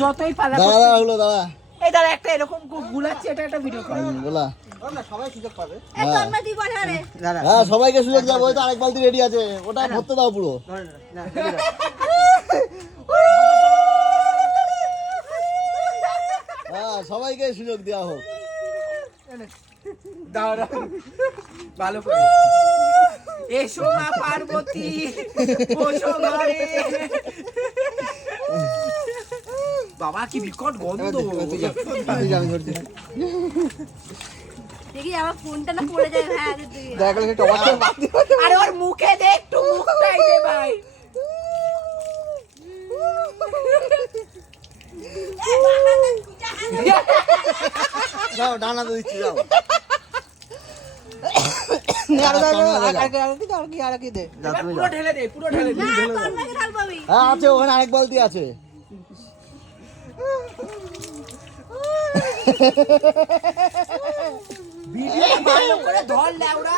যতই পালা দাঁড়া হলো দাঁড়া এই দাঁড়া একটা এরকম গুলাচ্ছি এটা একটা ভিডিও কর বলা সবাই সুযোগ পাবে। হ্যাঁ সবাইকে সুযোগ দেবো ওই তো আরেক বালতি রেডি আছে ওটা ভরতে দাও পুরো হ্যাঁ সবাইকে সুযোগ দেওয়া হোক দাঁড়া ভালো করে এসো মা পার্বতী বসো ঘরে বাবা কি বিকট গন্ধ দেখি আমার ফোনটা না পড়ে যায় হ্যাঁ দেখা গেল টমাটো আরে ওর মুখে দে একটু মুখটাই দে ভাই যাও ডানা তো দিচ্ছি যাও পুরো ঢেলে দে হ্যাঁ আছে ওখানে আরেক বালতি আছে ভিডিও ভালো করে ধর লেওড়া